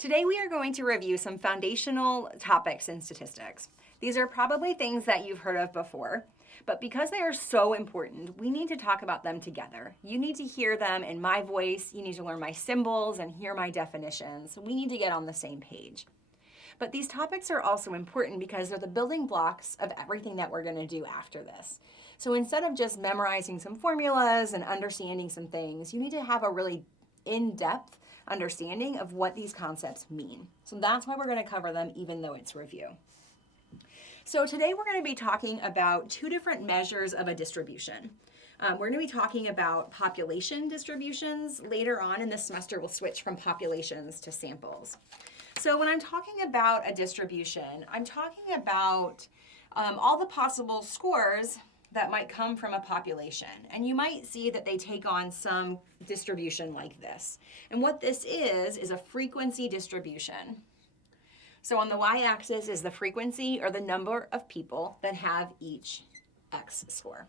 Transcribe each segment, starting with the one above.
Today we are going to review some foundational topics in statistics. These are probably things that you've heard of before, but because they are so important, we need to talk about them together. You need to hear them in my voice, you need to learn my symbols and hear my definitions. We need to get on the same page. But these topics are also important because they're the building blocks of everything that we're going to do after this. So instead of just memorizing some formulas and understanding some things, you need to have a really in-depth understanding of what these concepts mean. So that's why we're going to cover them even though it's review. So today we're going to be talking about two different measures of a distribution. We're going to be talking about population distributions. Later on in this semester, we'll switch from populations to samples. So when I'm talking about a distribution, I'm talking about all the possible scores that might come from a population. And you might see that they take on some distribution like this. And what this is a frequency distribution. So on the y-axis is the frequency or the number of people that have each X score.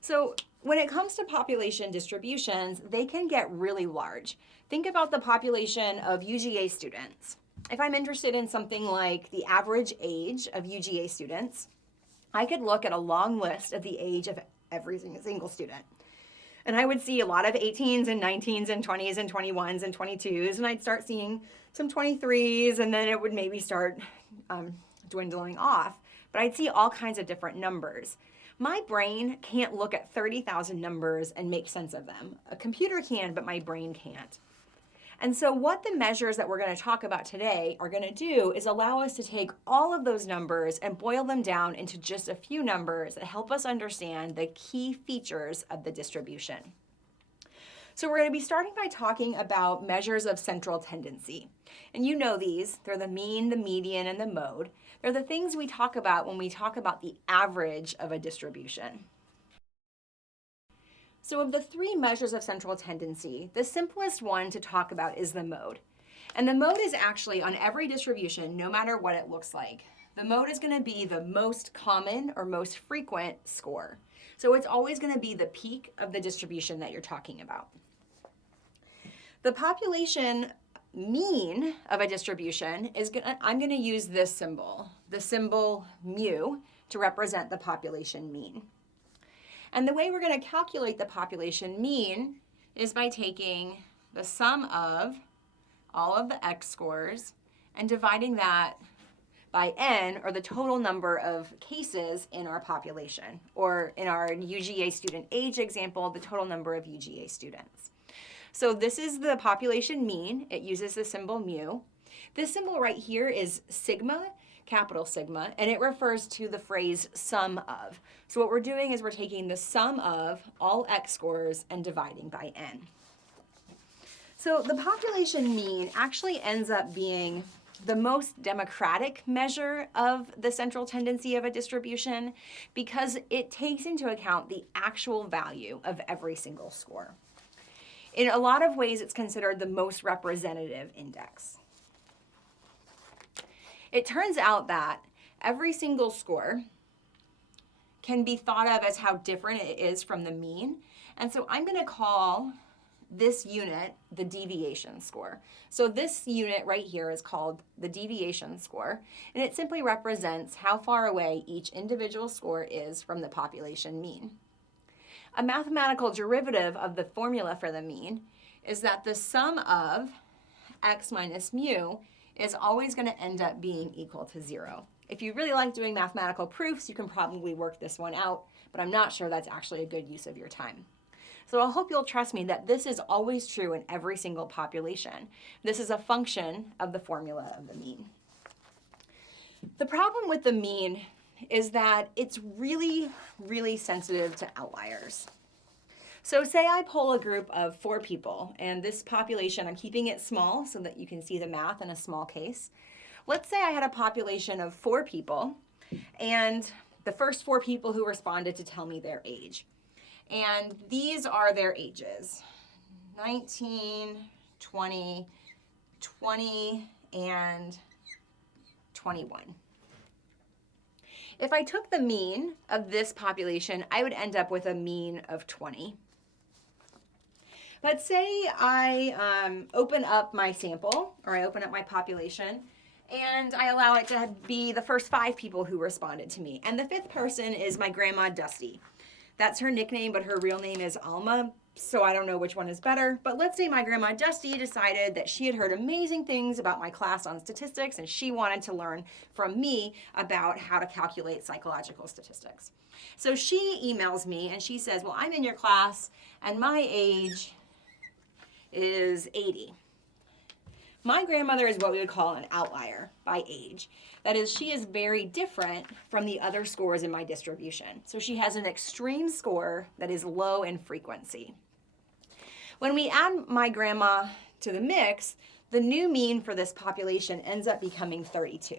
So when it comes to population distributions, they can get really large. Think about the population of UGA students. If I'm interested in something like the average age of UGA students, I could look at a long list of the age of every single student. And I would see a lot of 18s and 19s and 20s and 21s and 22s, and I'd start seeing some 23s, and then it would maybe start dwindling off. But I'd see all kinds of different numbers. My brain can't look at 30,000 numbers and make sense of them. A computer can, but my brain can't. And so what the measures that we're going to talk about today are going to do is allow us to take all of those numbers and boil them down into just a few numbers that help us understand the key features of the distribution. So we're going to be starting by talking about measures of central tendency. And you know these. They're the mean, the median, and the mode. They're the things we talk about when we talk about the average of a distribution. So of the three measures of central tendency, the simplest one to talk about is the mode. And the mode is actually on every distribution, no matter what it looks like. The mode is going to be the most common or most frequent score. So it's always going to be the peak of the distribution that you're talking about. The population mean of a distribution is I'm going to use this symbol, the symbol mu, to represent the population mean. And the way we're going to calculate the population mean is by taking the sum of all of the X scores and dividing that by N, or the total number of cases in our population, or in our UGA student age example, the total number of UGA students. So this is the population mean. It uses the symbol mu. This symbol right here is sigma, capital sigma, and it refers to the phrase sum of. So what we're doing is we're taking the sum of all X scores and dividing by N. So the population mean actually ends up being the most democratic measure of the central tendency of a distribution because it takes into account the actual value of every single score. In a lot of ways, it's considered the most representative index. It turns out that every single score can be thought of as how different it is from the mean. And so I'm going to call this unit the deviation score. So this unit right here is called the deviation score, and it simply represents how far away each individual score is from the population mean. A mathematical derivative of the formula for the mean is that the sum of x minus mu is always going to end up being equal to 0. If you really like doing mathematical proofs, you can probably work this one out, but I'm not sure that's actually a good use of your time. So I hope you'll trust me that this is always true in every single population. This is a function of the formula of the mean. The problem with the mean is that it's really, really sensitive to outliers. So say I poll a group of 4 people, and this population, I'm keeping it small so that you can see the math in a small case. Let's say I had a population of 4 people, and the first 4 people who responded to tell me their age. And these are their ages, 19, 20, 20, and 21. If I took the mean of this population, I would end up with a mean of 20. Let's say I open up my sample, or I open up my population, and I allow it to be the first 5 people who responded to me. And the 5th person is my grandma Dusty. That's her nickname, but her real name is Alma, so I don't know which one is better. But let's say my grandma Dusty decided that she had heard amazing things about my class on statistics, and she wanted to learn from me about how to calculate psychological statistics. So she emails me and she says, well, I'm in your class and my age is 80. My grandmother is what we would call an outlier by age. That is, she is very different from the other scores in my distribution. So she has an extreme score that is low in frequency. When we add my grandma to the mix, the new mean for this population ends up becoming 32.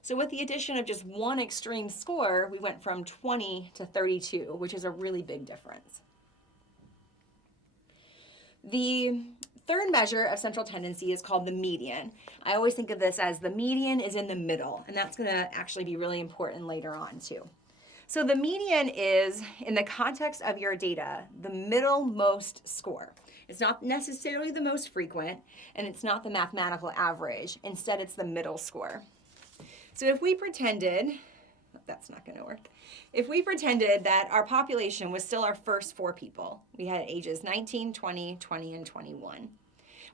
So with the addition of just one extreme score, we went from 20 to 32, which is a really big difference. The third measure of central tendency is called the median. I always think of this as the median is in the middle, and that's going to actually be really important later on too. So the median is, in the context of your data, the middlemost score. It's not necessarily the most frequent, and it's not the mathematical average. Instead, it's the middle score. So if we pretended, that's not going to work. If we pretended that our population was still our first 4 people, we had ages 19, 20, 20, and 21.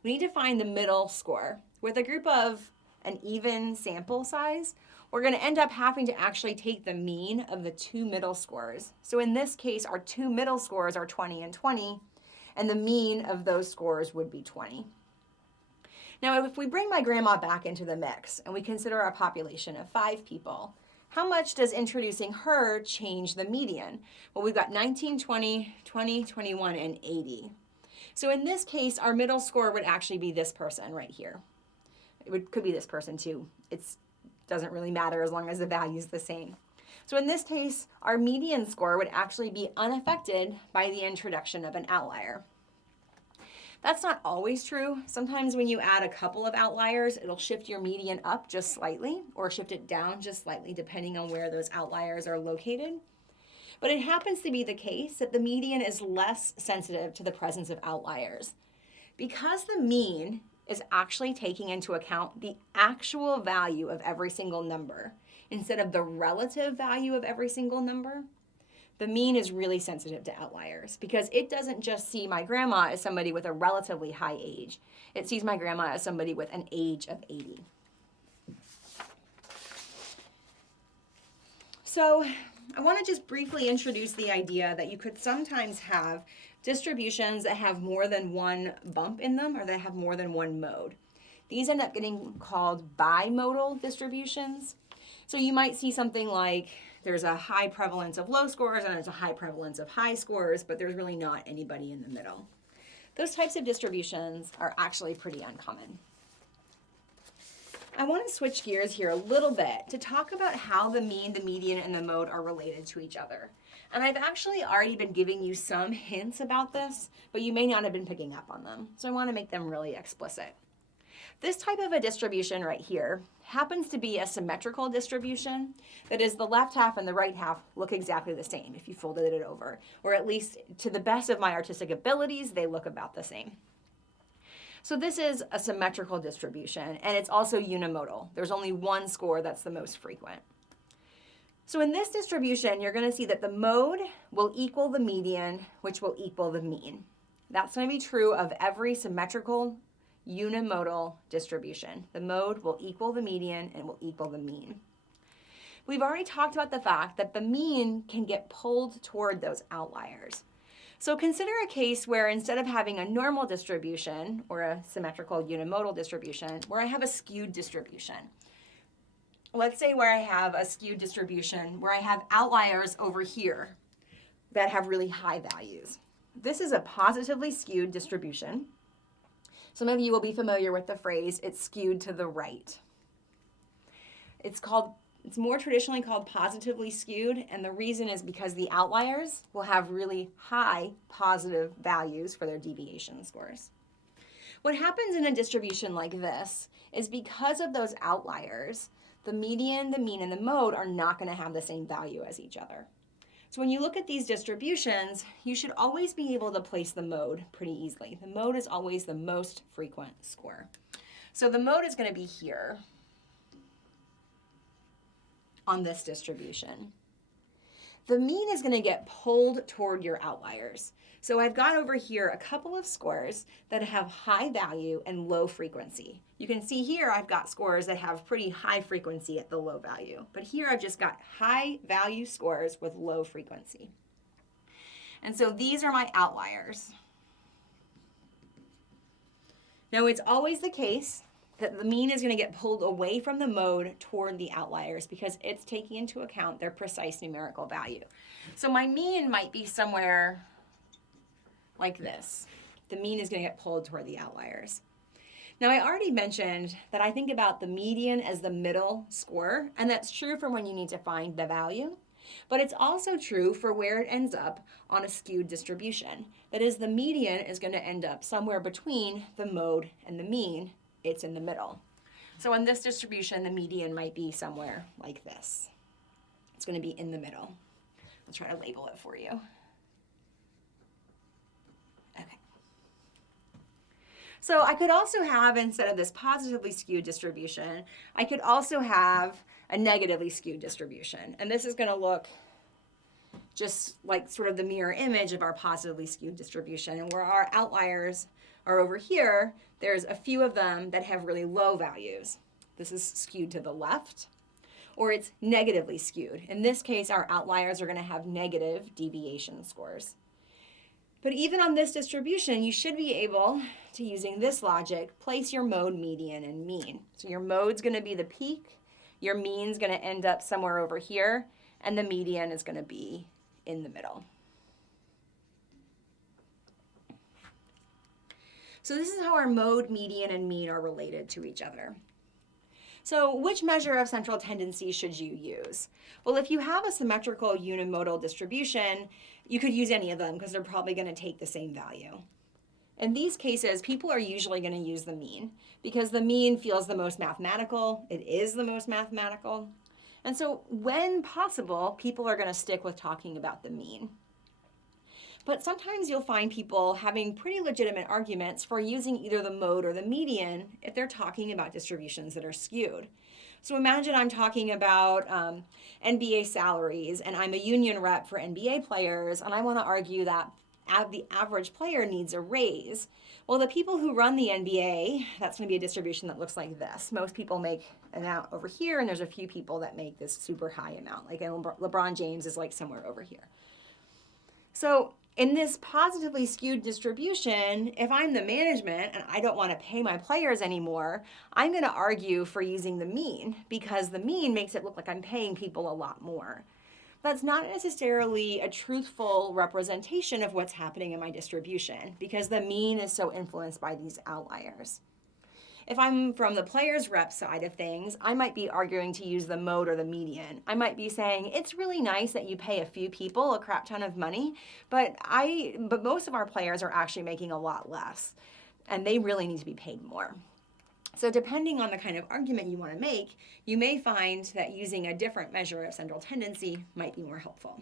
We need to find the middle score. With a group of an even sample size, we're going to end up having to actually take the mean of the 2 middle scores. So in this case, our 2 middle scores are 20 and 20, and the mean of those scores would be 20. Now, if we bring my grandma back into the mix and we consider our population of 5 people, how much does introducing her change the median? Well, we've got 19, 20, 20, 21, and 80. So in this case, our middle score would actually be this person right here. Could be this person too. It doesn't really matter as long as the value is the same. So in this case, our median score would actually be unaffected by the introduction of an outlier. That's not always true. Sometimes when you add a couple of outliers, it'll shift your median up just slightly or shift it down just slightly depending on where those outliers are located. But it happens to be the case that the median is less sensitive to the presence of outliers. Because the mean is actually taking into account the actual value of every single number instead of the relative value of every single number, the mean is really sensitive to outliers because it doesn't just see my grandma as somebody with a relatively high age. It sees my grandma as somebody with an age of 80. So I want to just briefly introduce the idea that you could sometimes have distributions that have more than one bump in them or that have more than one mode. These end up getting called bimodal distributions. So you might see something like there's a high prevalence of low scores and there's a high prevalence of high scores, but there's really not anybody in the middle. Those types of distributions are actually pretty uncommon. I want to switch gears here a little bit to talk about how the mean, the median, and the mode are related to each other. And I've actually already been giving you some hints about this, but you may not have been picking up on them. So I want to make them really explicit. This type of a distribution right here happens to be a symmetrical distribution. That is, the left half and the right half look exactly the same if you folded it over, or at least to the best of my artistic abilities, they look about the same. So this is a symmetrical distribution, and it's also unimodal. There's only one score that's the most frequent. So in this distribution, you're going to see that the mode will equal the median, which will equal the mean. That's going to be true of every symmetrical unimodal distribution. The mode will equal the median and will equal the mean. We've already talked about the fact that the mean can get pulled toward those outliers. So consider a case where instead of having a normal distribution or a symmetrical unimodal distribution, where I have a skewed distribution. Let's say where I have a skewed distribution where I have outliers over here that have really high values. This is a positively skewed distribution. Some of you will be familiar with the phrase, it's skewed to the right. It's more traditionally called positively skewed, and the reason is because the outliers will have really high positive values for their deviation scores. What happens in a distribution like this is because of those outliers, the median, the mean, and the mode are not going to have the same value as each other. So when you look at these distributions, you should always be able to place the mode pretty easily. The mode is always the most frequent score. So the mode is going to be here on this distribution. The mean is going to get pulled toward your outliers. So I've got over here a couple of scores that have high value and low frequency. You can see here I've got scores that have pretty high frequency at the low value. But here I've just got high value scores with low frequency. And so these are my outliers. Now it's always the case that the mean is going to get pulled away from the mode toward the outliers because it's taking into account their precise numerical value. So my mean might be somewhere like this. The mean is going to get pulled toward the outliers. Now I already mentioned that I think about the median as the middle score, and that's true for when you need to find the value, but it's also true for where it ends up on a skewed distribution. That is, the median is going to end up somewhere between the mode and the mean. It's in the middle. So in this distribution, the median might be somewhere like this. It's going to be in the middle. I'll try to label it for you. Okay. So I could also have, instead of this positively skewed distribution, I could also have a negatively skewed distribution. And this is going to look just like sort of the mirror image of our positively skewed distribution. And where our outliers are over here, there's a few of them that have really low values. This is skewed to the left, or it's negatively skewed. In this case, our outliers are going to have negative deviation scores. But even on this distribution, you should be able to, using this logic, place your mode, median, and mean. So your mode's going to be the peak, your mean's going to end up somewhere over here, and the median is going to be in the middle. So this is how our mode, median, and mean are related to each other. So which measure of central tendency should you use? Well, if you have a symmetrical unimodal distribution, you could use any of them because they're probably going to take the same value. In these cases, people are usually going to use the mean because the mean feels the most mathematical. It is the most mathematical. And so when possible, people are going to stick with talking about the mean. But sometimes you'll find people having pretty legitimate arguments for using either the mode or the median if they're talking about distributions that are skewed. So imagine I'm talking about NBA salaries and I'm a union rep for NBA players and I want to argue that the average player needs a raise. Well, the people who run the NBA, that's going to be a distribution that looks like this. Most people make an amount over here and there's a few people that make this super high amount. Like LeBron James is like somewhere over here. So in this positively skewed distribution, if I'm the management and I don't want to pay my players anymore, I'm going to argue for using the mean because the mean makes it look like I'm paying people a lot more. That's not necessarily a truthful representation of what's happening in my distribution because the mean is so influenced by these outliers. If I'm from the players rep side of things, I might be arguing to use the mode or the median. I might be saying, it's really nice that you pay a few people a crap ton of money, but most of our players are actually making a lot less, and they really need to be paid more. So depending on the kind of argument you want to make, you may find that using a different measure of central tendency might be more helpful.